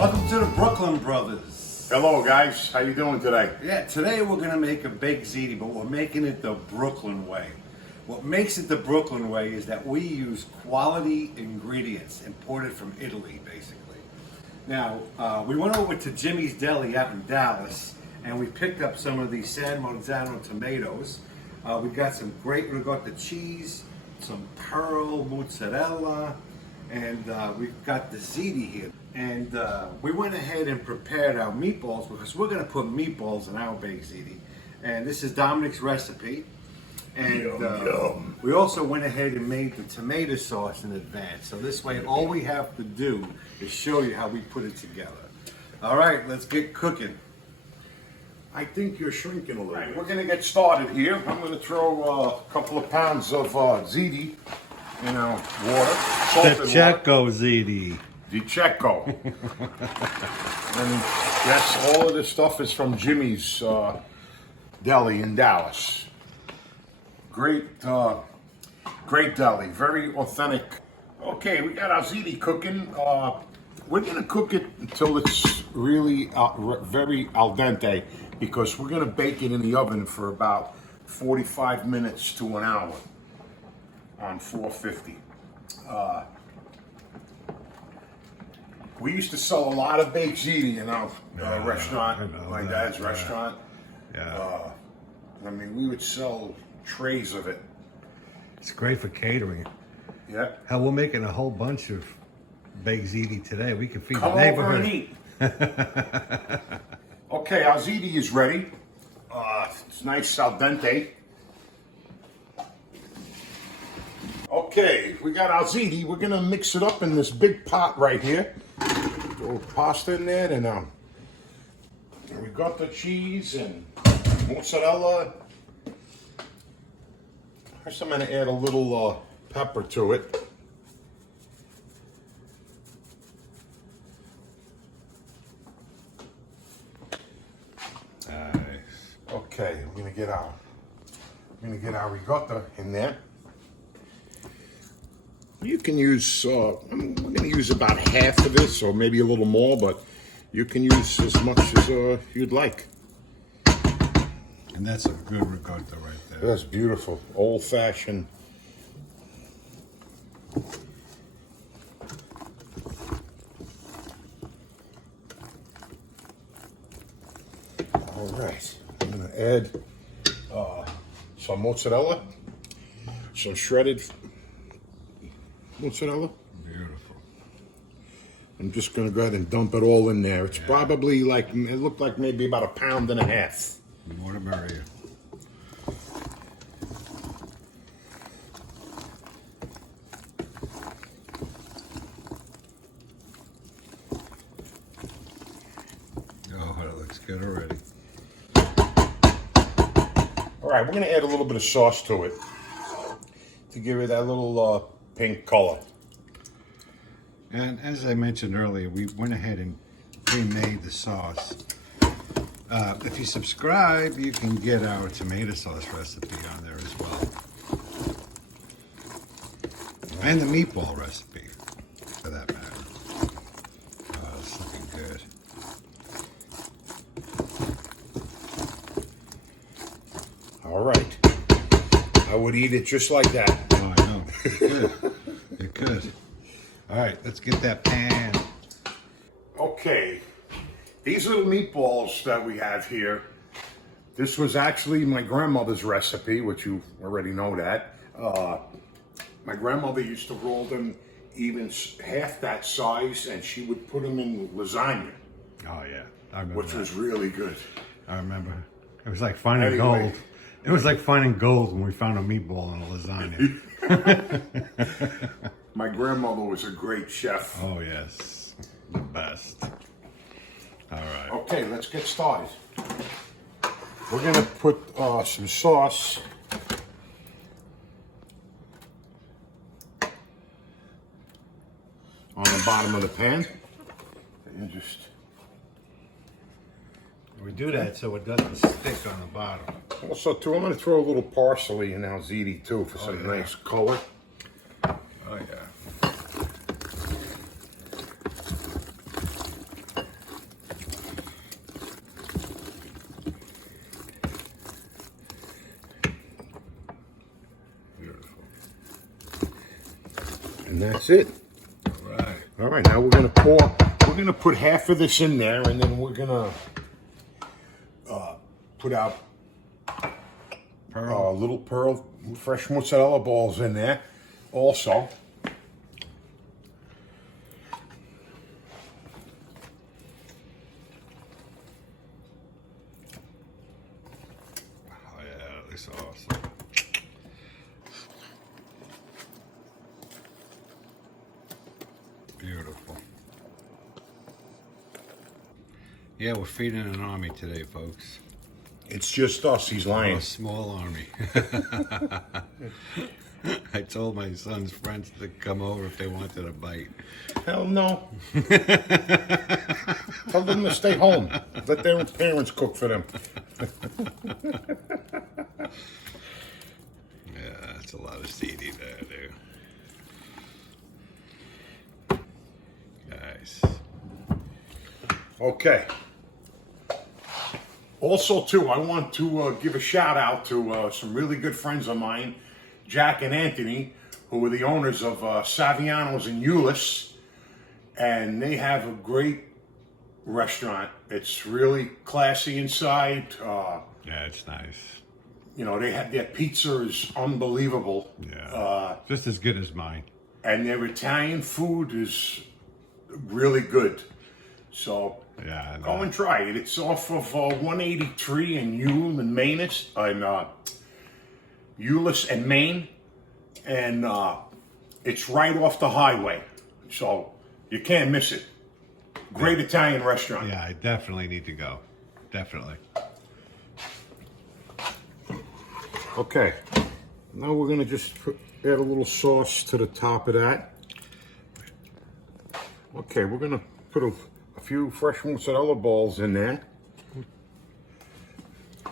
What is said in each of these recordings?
Welcome to the Brooklyn Brothers. Hello guys, how you doing today? Yeah, today we're gonna make a baked ziti, but we're making it the Brooklyn way. What makes it the Brooklyn way is that we use quality ingredients imported from Italy, basically. Now, we went over to Jimmy's Deli out in Dallas, and we picked up some of these San Manzano tomatoes. We got some great ricotta cheese, some pearl mozzarella, and we've got the ziti here. And we went ahead and prepared our meatballs because we're going to put meatballs in our baked ziti. And this is Dominic's recipe. And Yum. we also went ahead and made the tomato sauce in advance. So this way, all we have to do is show you how we put it together. All right, let's get cooking. I think you're shrinking a little bit. We're gonna get started here. I'm gonna throw a couple of pounds of ziti in our water. Salt and water. ziti. Di Cecco. And yes, all of this stuff is from Jimmy's Deli in Dallas. Great deli, very authentic. Okay, we got our ziti cooking. We're gonna cook it until it's really very al dente because we're gonna bake it in the oven for about 45 minutes to an hour on 450. We used to sell a lot of baked ziti in our restaurant, my dad's restaurant. Yeah. I mean, we would sell trays of it. It's great for catering. Yeah. Hell, we're making a whole bunch of baked ziti today. We can feed Come the over neighborhood. and eat. Okay, our ziti is ready. It's nice al dente. Okay, we got our ziti. We're gonna mix it up in this big pot right here. Throw pasta in there, and we got the cheese and mozzarella. First, I'm gonna add a little pepper to it. Nice. Okay, I'm gonna get our ricotta in there. You can use, I'm gonna use about half of this, or maybe a little more, but you can use as much as you'd like. And that's a good ricotta right there. That's beautiful, old-fashioned. All right, I'm gonna add some mozzarella, some shredded mozzarella. Beautiful. I'm just gonna go ahead and dump it all in there. It's probably like, it looked like maybe about 1.5 pounds. The more the merrier. Oh, that looks good already. All right, we're gonna add a little bit of sauce to it to give it that little pink color. And as I mentioned earlier, we went ahead and pre-made the sauce. If you subscribe, you can get our tomato sauce recipe on there as well. And the meatball recipe, for that matter. Oh, it's looking good. All right, I would eat it just like that. Oh, I know. You could. You could. All right, let's get that pan. Okay, these little meatballs that we have here, this was actually my grandmother's recipe, which you already know that. My grandmother used to roll them even half that size, and she would put them in lasagna, Oh, yeah. I remember which that. was really good. I remember. It was like finding Anyway. gold. It was like finding gold when we found a meatball in a lasagna. My grandmother was a great chef. Oh, yes. The best. All right. Okay, let's get started. We're gonna put some sauce on the bottom of the pan. And just We do that so it doesn't stick on the bottom. also too, I'm gonna throw a little parsley in our ziti too for some yeah. nice color. Oh, yeah. And that's it. All right. All right, now we're gonna put half of this in there, and then we're gonna put out little pearl fresh mozzarella balls in there also. Oh yeah, that looks awesome. Beautiful. Yeah, we're feeding an army today, folks. It's just us, he's lying. A small army. I told my son's friends to come over if they wanted a bite. Hell no. Tell them to stay home. Let their parents cook for them. Yeah, that's a lot of ziti there, dude. Nice. Okay. Also, too, I want to give a shout out to some really good friends of mine, Jack and Anthony, who are the owners of Saviano's in Euless, and they have a great restaurant. It's really classy inside. Yeah, it's nice. You know, their pizza is unbelievable. Yeah. Just as good as mine. And their Italian food is really good. So Yeah. go and try it. It's off of 183 in Euless and Maine, Euless and Maine, and it's right off the highway, so you can't miss it. Great Italian restaurant. Yeah, I definitely need to go. Definitely. Okay, now we're gonna just add a little sauce to the top of that. Okay, we're gonna put a few fresh mozzarella balls in there.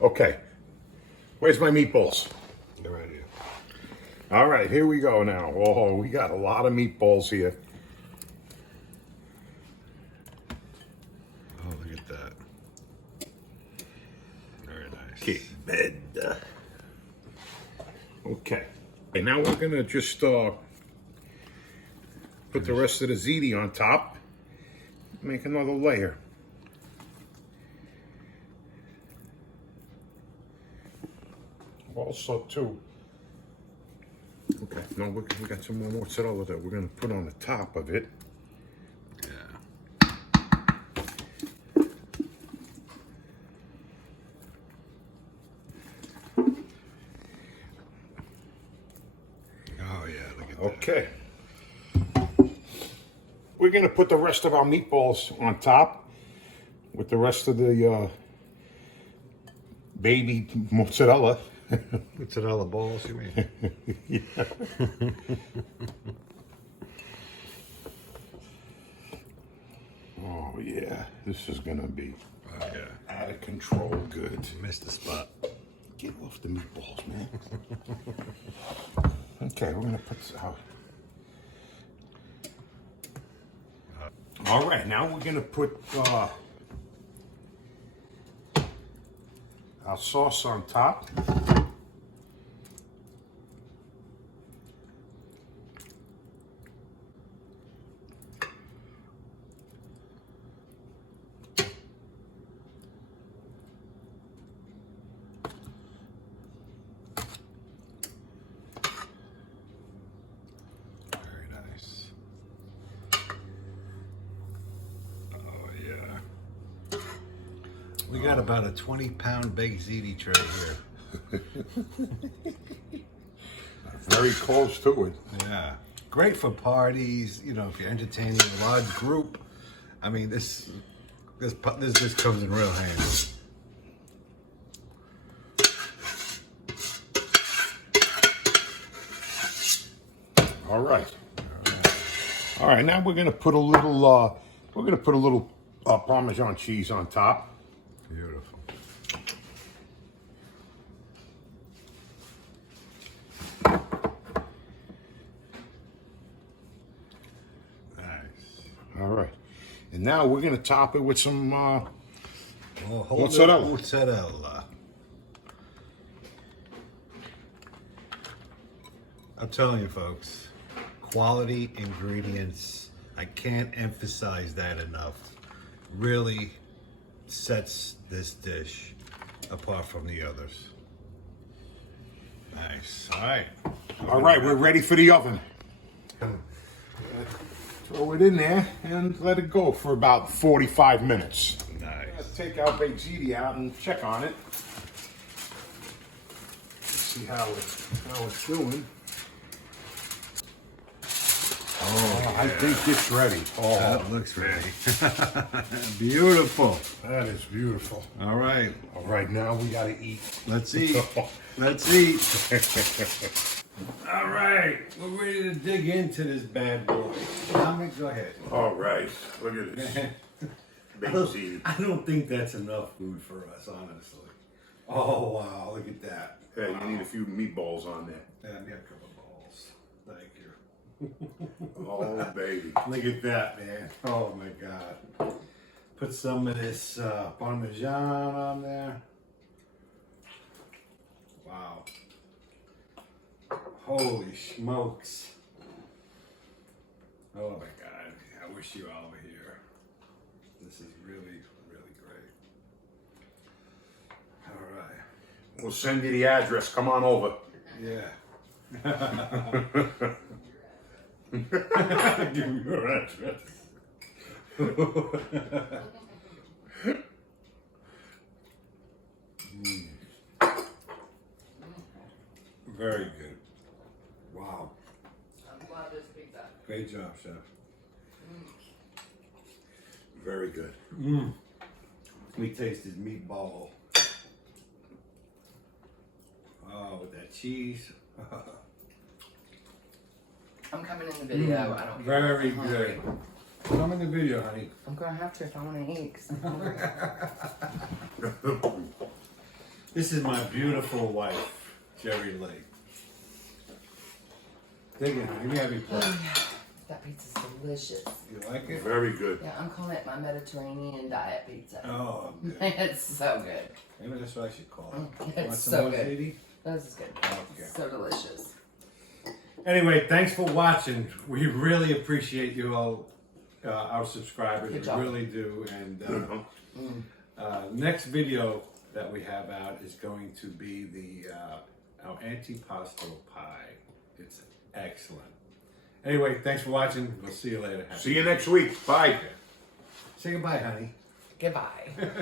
Okay, where's my meatballs? They're right here. All right, here we go now. Oh, we got a lot of meatballs here. Oh, look at that. Very nice. Okay, bed. Okay. And now we're gonna just put the rest of the ziti on top. Make another layer. Also, too. Okay, no, we got some more mozzarella that we're gonna put on the top of it. Yeah. Oh yeah, look at that. Okay. We're gonna put the rest of our meatballs on top with the rest of the baby mozzarella. Mozzarella balls, you mean? Yeah. Oh yeah, this is gonna be out of control good. Missed the spot. Get off the meatballs, man. Okay, we're gonna put this out. All right, now we're gonna put our sauce on top. Very nice. Oh yeah. We got about a 20-pound baked ziti tray here. Very close to it. Yeah. Great for parties, you know, if you're entertaining a large group. I mean, this comes in real handy. All right. All right. Now we're gonna put a little. Parmesan cheese on top. Beautiful. Nice. All right. And now we're gonna top it with some Mozzarella. Mozzarella. I'm telling you, folks, quality ingredients. I can't emphasize that enough. Really sets this dish apart from the others. Nice. All right. All right, we're ready for the oven. Throw it in there and let it go for about 45 minutes. Nice. Let's take our baked ziti out and check on it. See how it's doing. Oh, I think it's ready. Oh, That looks ready. Beautiful. that is beautiful. All right. All right, now we gotta eat. Let's eat. Let's eat. All right. We're ready to dig into this bad boy. Dominic, go ahead. All right, look at this. Baked ziti. I don't think that's enough food for us, honestly. Oh, wow, look at that. Yeah, you need a few meatballs on there. And me a couple of balls. Thank you. Oh, baby. Look at that, man. Oh, my God. Put some of this parmesan on there. Wow. Holy smokes. Oh, my God. I wish you all were here. This is really, really great. All right. We'll send you the address. Come on over. Yeah. Give me your address. Very good. Wow. I'm glad this pizza. Great job, chef. Very good. We tasted meatball. Oh, with that cheese. I'm coming in the video. I don't care. Very I'm hungry. good. Come in the video, honey. I'm gonna have to if I want to eat. 'Cause I'm hungry. This is my beautiful wife, Jerry Lake. Take it, honey. Give me every plate. That pizza's delicious. You like it? Very good. Yeah, I'm calling it my Mediterranean diet pizza. Oh, good. It's so good. Maybe that's what I should call it. It's Want some so more, good. Ziti? This is good. Okay. It's so delicious. Anyway, thanks for watching. We really appreciate you all, our subscribers. Good We job. really do. And next video that we have out is going to be the our antipasto pie. It's excellent. Anyway, thanks for watching. We'll see you later. See you next week. Bye. Say goodbye, honey. Goodbye.